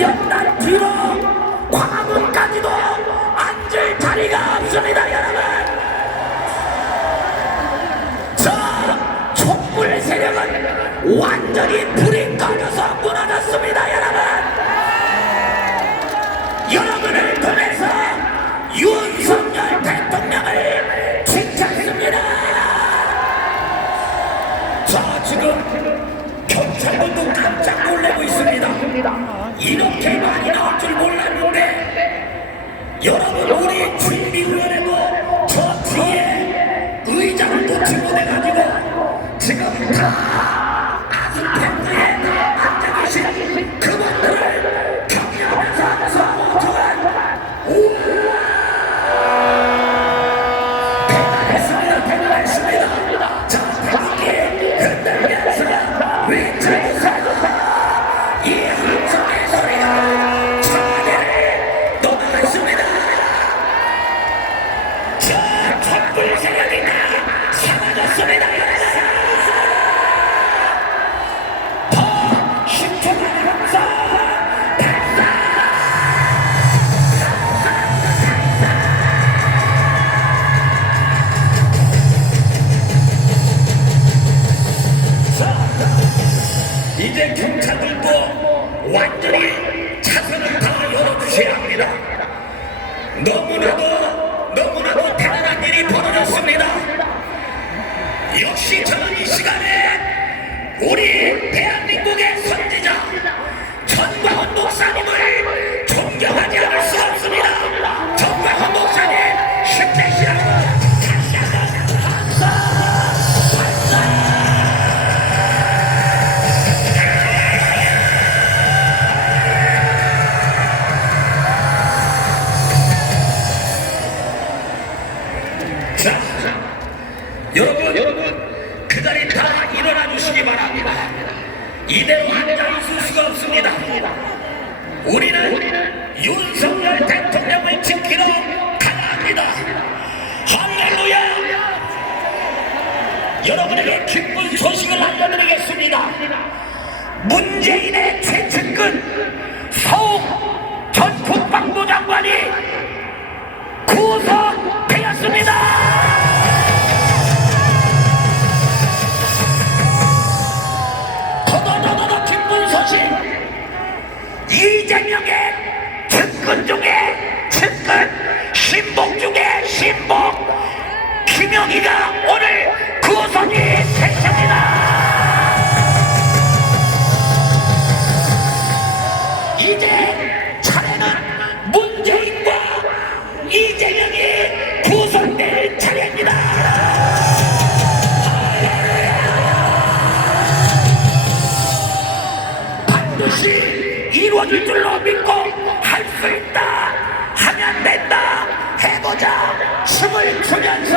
옆단 뒤로 광문까지도 앉을 자리가 없습니다 여러분. 저 촛불 세력은 완전히 불이 꺼져서 무너졌습니다 여러분. 여러분을 통해서 윤석열 대통령을 칭찬했습니다. 저 지금 경찰분도 깜짝 놀래고 있습니다. 이렇게 많이 나올 줄 몰랐는데 여러분 우리 준비위원회도 저 뒤에 의자를 놓치고 돼가지고 지금 다 구성대를 차례입니다. 반드시 이루어질 줄로 믿고 할 수 있다. 하면 된다. 해보자. 춤을 추면서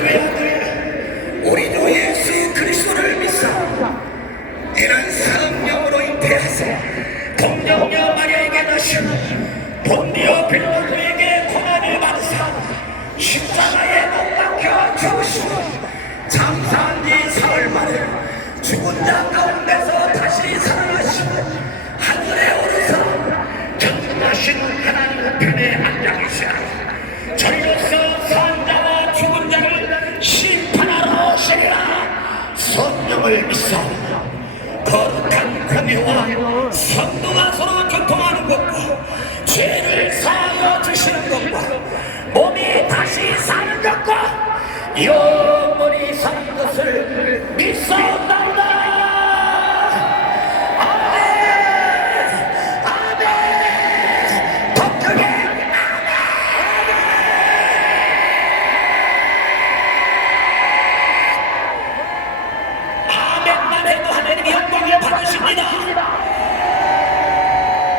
외아들 우리 주 예수 그리스도를 믿사오며 이런 성령으로 잉태하사 동정녀 마리아에게 나신 본디오 빌라도에게 고난을 받으사 십자가에 성령을 믿사오며 거룩한 공예와 선도가 서로 교통하는 것과 죄를 사하여 주시는 것과 몸이 다시 사는 것과 영원히 사는 것을 믿사옵나이다 하나님이 영광을 받으십니다.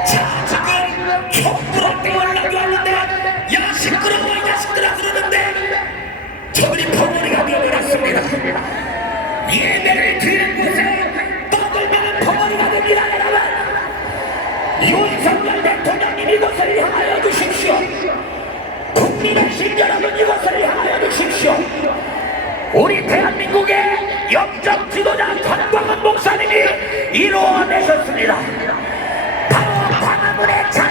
자, 지금 총부로 뛰어올라고 하는데 야 시끄러워 이 자식들아 그러는데 저들이 벙어리가 되어버렸습니다. 예배를 드리는 곳에 떠들면 벙어리가 됩니다 여러분. 윤석열 대통령님 이곳을 향하여 주십시오. 국민의 신 여러분 이곳을 향하여 주십시오. 우리 대한민국의 영적 지도자 전광훈 목사님이 이루어내셨습니다. 바로 광화문의 찬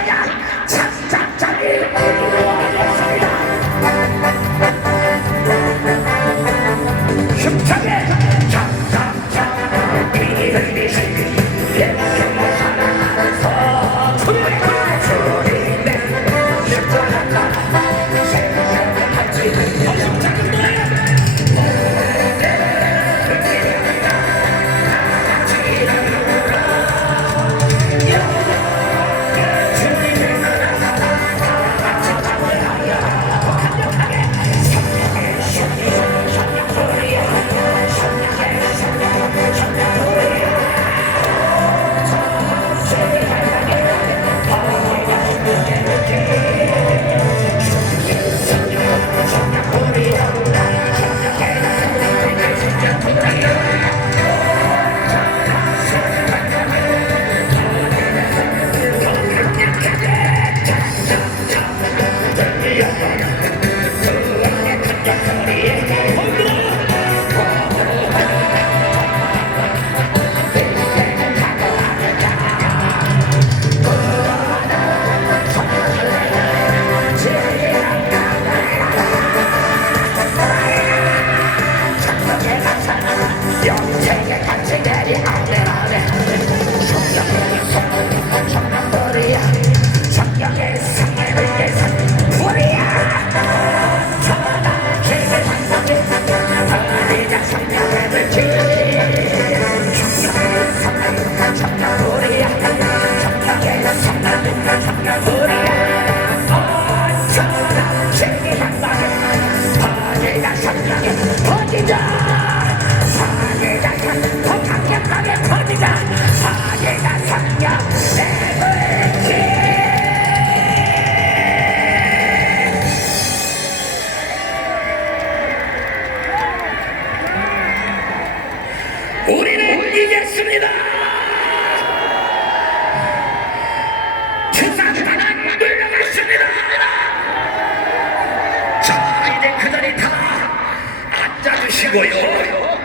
최고요.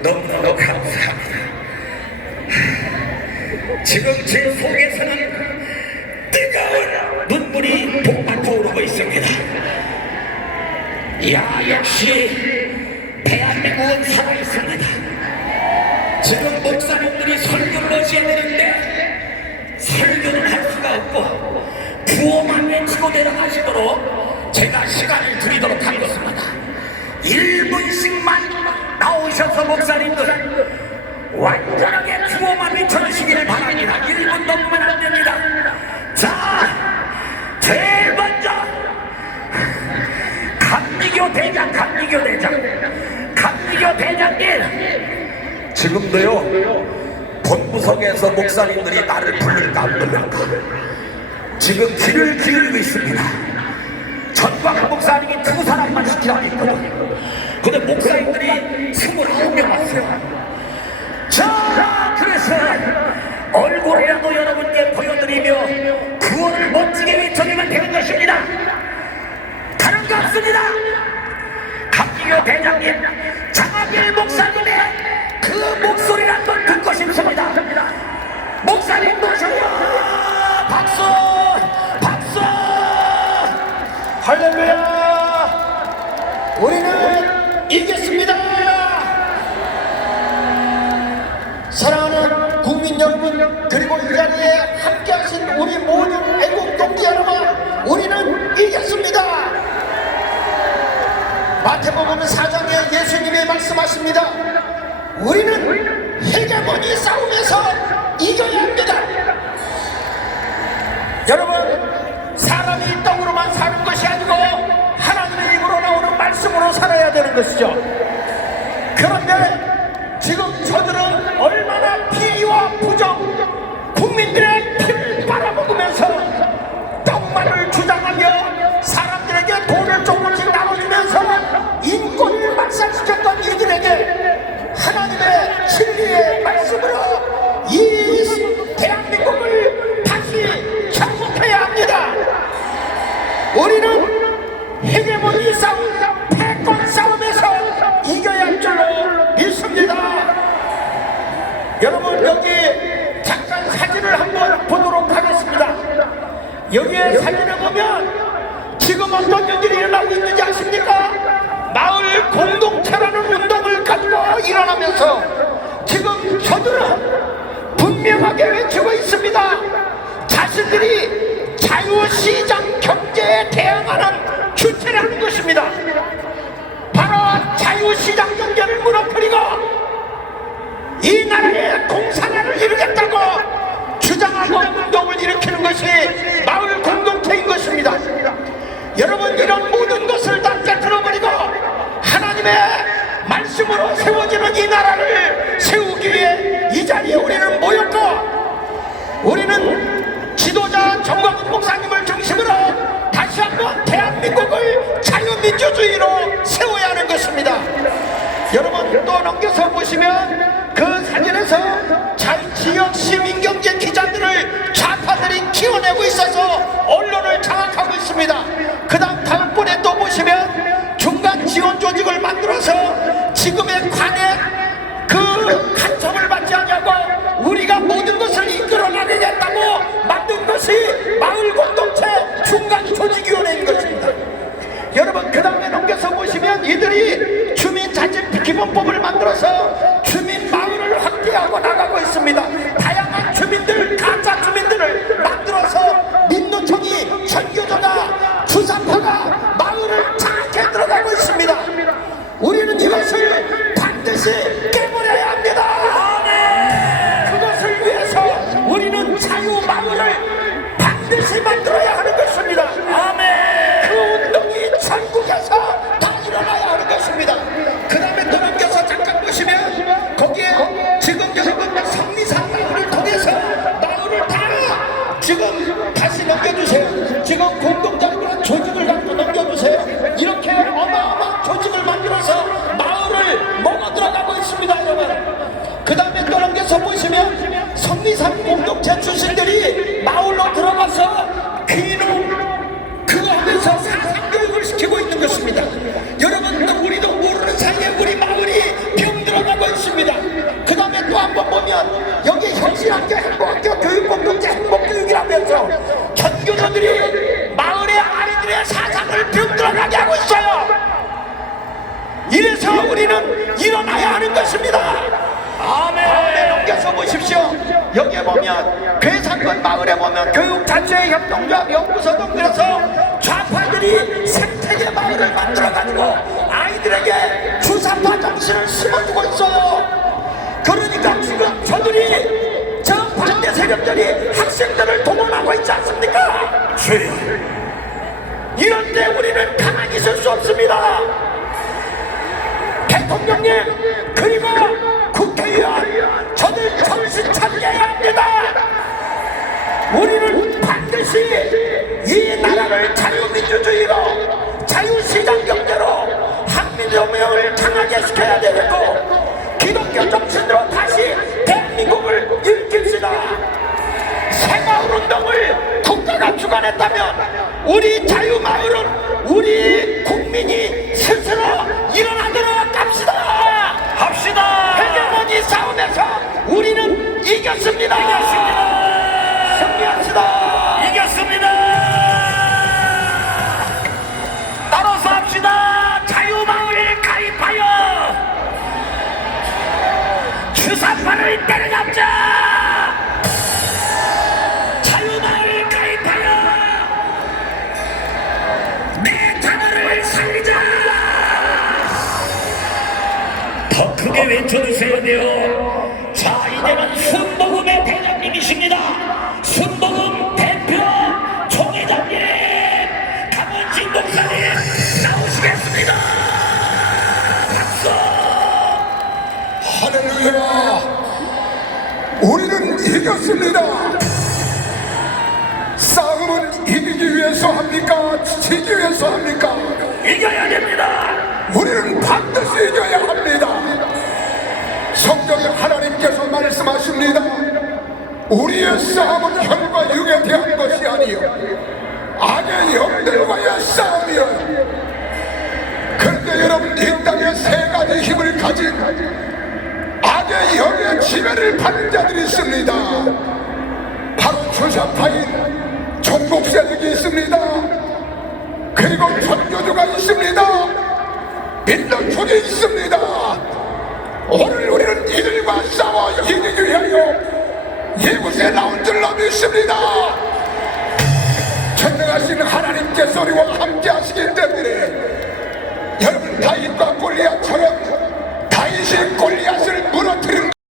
너무너무 감사합니다. 지금 제 속에서는 뜨거운 눈물이 폭발쳐 오르고 있습니다. 야, 역시 대한민국은 살아있습니다. 지금 목사님들이 설교를 하셔야 되는데 설교는 할 수가 없고 부호만 외치고 내려가시도록 제가 시간을 드리도록 하겠습니다. 1분씩만 나오셔서 목사님들 완전하게 규모만 외쳐주시기를 바랍니다. 1분 넘으면 안 됩니다. 자, 제일 먼저 감리교 대장, 감리교 대장, 감리교 대장님 지금도요 본부석에서 목사님들이 나를 부를까 안 부를까 지금 귀를 기울이고 있습니다. 전광 목사님이 두 사람만 시키라고 했거든. 근데 목사님들이 29명 왔어요. 자, 그래서 얼굴이라도 여러분께 보여드리며 구원을 멋지게 외쳐주면 되는 것입니다. 다른 거 없습니다. 감리교 대장님, 장학일 목사님의 그 목소리를 한번 듣고 싶습니다. 목사님 모셔요. 박수, 박수. 할렐루야! 우리는 이겼습니다! 사랑하는 국민 여러분, 그리고 이 자리에 함께 하신 우리 모든 애국 동지 여러분, 우리는 이겼습니다! 마태복음 4장에 예수님이 말씀하십니다. 우리는 헤게모니 싸움에서 이겨야 합니다. 살아야 되는 것이죠 여기에 사진을 보면 지금 어떤 일이 일어나고 있는지 아십니까? 마을 공동체라는 운동을 가지고 일어나면서 지금 저들은 분명하게 외치고 있습니다. 자신들이 자유시장 경제에 대항하는 주체라는 것입니다. 바로 자유시장 경제를 무너뜨리고 이 나라에 공산화를 이루겠다고 주장하고 운동을 일으키는 것이 마을 공동체인 것입니다. 여러분 이런 모든 것을 다 깨뜨려버리고 하나님의 말씀으로 세워지는 이 나라를 세우기 위해 이 자리에 우리는 모였고 우리는 지도자 정광훈 목사님을 중심으로 다시 한번 대한민국을 자유민주주의로 세워야 하는 것입니다. 여러분 또 넘겨서 보시면 키워내고 있어서 언론을 장악하고 있습니다. 그 다음 다음 분에 또 보시면 중간 지원 조직을 만들어서 지금의 관에 그 간섭을 받지 않냐고 우리가 모든 것을 이끌어 나가겠다고 만든 것이 마을 공동체 중간 조직위원회인 것입니다. 여러분 그 다음에 넘겨서 보시면 이들이 주민자치기본법을 3 공동체 출신들이 마을로 들어가서 귀농 그 하면서 사상교육을 시키고 있는 것입니다. 여러분도 우리도 모르는 사이에 우리 마을이 병들어가고 있습니다. 그 다음에 또 한 번 보면 여기 현실학교 행복학교 교육공동체 행복교육이라면서 전교조들이 마을의 아이들의 사상을 병들어가게 하고 있어요. 이래서 우리는 일어나야 하는 것입니다. 아멘. 에 넘겨서 보십시오. 여기에 보면 괴산군 마을에 보면 교육자체 협동조합 연구소 동그래서 저들이 생태계 마을을 만들어가지고 아이들에게 주사파 정신을 심어주고 있어요. 그러니까 지금 저들이 저 반대 세력들이 학생들을 동원하고 있지 않습니까? 주여 이런 때 우리는 가만히 있을 수 없습니다. 대통령님 그리고 국회의원 저들 정신 차려야 합니다. 우리는 반드시 이 나라를 자유민주주의로 자유시장 경제로 한민족명을 강하게 시켜야 되겠고 기독교 정신으로 다시 대한민국을 일으킵시다. 새마을운동을 국가가 주관했다면 우리 자유마을은 우리 국민이 스스로 일어나도록 합시다. 합시다 헤게모니 싸움에서 우리는 이겼습니다. 이겼습니다! 승리합시다. 이겼습니다! 따라서 합시다! 자유마을 가입하여! 주사파를 때려잡자! 자유마을 가입하여! 내 자녀를 살리자! 더 크게 외쳐주셔야 돼요 대장님이십니다 순복음 대표 총회장님 강원진 목사님 나오시겠습니다 박수 할렐루야! 우리는 이겼습니다. 싸움은 이기기 위해서 합니까? 지기 위해서 합니까? 이겨야 됩니다 우리는 반드시 이겨야 합니다. 성경에 하나님께서 말씀하십니다. 우리의 싸움은 혈과 육에 대한 것이 아니요 악의 영들과의 싸움이요. 그런데 여러분 이 땅에 세 가지 힘을 가진 악의 영의 지배를 받는 자들이 있습니다. 바로 주사파인 종국 세력이 있습니다. 그리고 전교조가 있습니다. 민족촌이 있습니다. 오늘 우리는 이들과 싸워 이기기 위하여 이곳에 나온 줄로 믿습니다. 전능하신 하나님께서 우리와 함께 하시길 때문에 여러분 다윗과 골리앗처럼 다윗이 골리앗을 무너뜨린